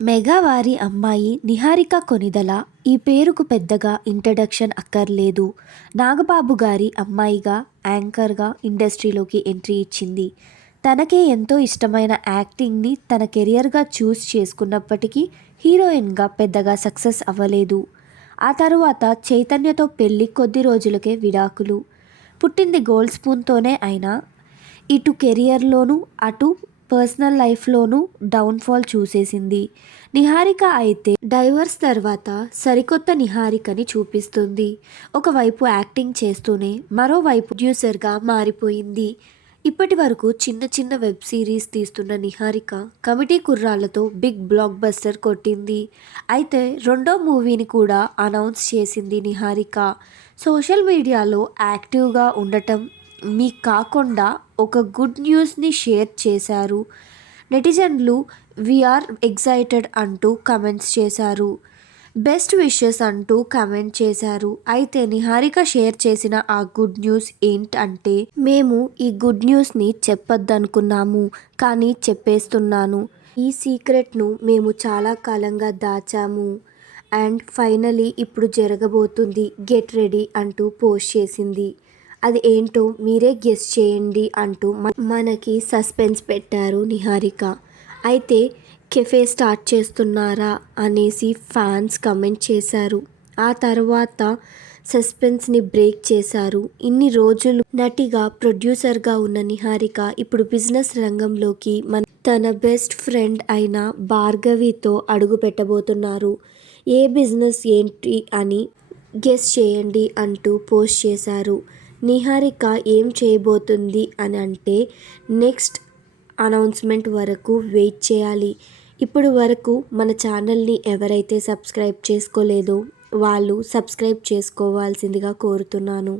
మెగావారి అమ్మాయి నిహారిక కొనిదల ఈ పేరుకు పెద్దగా ఇంట్రడక్షన్ అక్కర్లేదు. నాగబాబు గారి అమ్మాయిగా యాంకర్గా ఇండస్ట్రీలోకి ఎంట్రీ ఇచ్చింది. తనకే ఎంతో ఇష్టమైన యాక్టింగ్ని తన కెరియర్గా చూస్ చేసుకున్నప్పటికీ హీరోయిన్గా పెద్దగా సక్సెస్ అవ్వలేదు. ఆ తరువాత చైతన్యతో పెళ్ళి కొద్ది రోజులకే విడాకులు. పుట్టింది గోల్డ్ స్పూన్తోనే అయినా ఇటు కెరియర్లోనూ అటు పర్సనల్ లైఫ్లోనూ డౌన్ఫాల్ చూసేసింది. నిహారిక అయితే డైవర్స్ తర్వాత సరికొత్త నిహారికని చూపిస్తుంది. ఒకవైపు యాక్టింగ్ చేస్తూనే మరోవైపు ప్రొడ్యూసర్గా మారిపోయింది. ఇప్పటి వరకు చిన్న చిన్న వెబ్ సిరీస్ తీస్తున్న నిహారిక కమిటీ కుర్రాళ్ళతో బిగ్ బ్లాక్ బస్టర్ కొట్టింది. అయితే రెండో మూవీని కూడా అనౌన్స్ చేసింది నిహారిక. సోషల్ మీడియాలో యాక్టివ్గా ఉండటం మీ కాకుండా ఒక గుడ్ న్యూస్ని షేర్ చేశారు. నెటిజన్లు వీఆర్ ఎగ్జైటెడ్ అంటూ కమెంట్స్ చేశారు. బెస్ట్ విషెస్ అంటూ కమెంట్ చేశారు. అయితే నిహారిక షేర్ చేసిన ఆ గుడ్ న్యూస్ ఏంటంటే మేము ఈ గుడ్ న్యూస్ని చెప్పొద్దనుకున్నాము కానీ చెప్పేస్తున్నాను. ఈ సీక్రెట్ను మేము చాలా కాలంగా దాచాము. అండ్ ఫైనలీ ఇప్పుడు జరగబోతుంది గెట్ రెడీ అంటూ పోస్ట్ చేసింది. అది ఏంటో మీరే గెస్ చేయండి అంటూ మనకి సస్పెన్స్ పెట్టారు నిహారిక. అయితే కెఫే స్టార్ట్ చేస్తున్నారా అనేసి ఫ్యాన్స్ కమెంట్ చేశారు. ఆ తర్వాత సస్పెన్స్ని బ్రేక్ చేశారు. ఇన్ని రోజులు నటిగా ప్రొడ్యూసర్గా ఉన్న నిహారిక ఇప్పుడు బిజినెస్ రంగంలోకి మన తన బెస్ట్ ఫ్రెండ్ అయిన భార్గవితో అడుగు పెట్టబోతున్నారు ఏ బిజినెస్ ఏంటి అని గెస్ చేయండి అంటూ పోస్ట్ చేశారు. నిహారిక ఏం చేయబోతుంది అని అంటే నెక్స్ట్ అనౌన్స్మెంట్ వరకు వెయిట్ చేయాలి. ఇప్పుడు వరకు మన ఛానల్ని ఎవరైతే సబ్స్క్రైబ్ చేసుకోలేదో వాళ్ళు సబ్స్క్రైబ్ చేసుకోవాల్సిందిగా కోరుతున్నాను.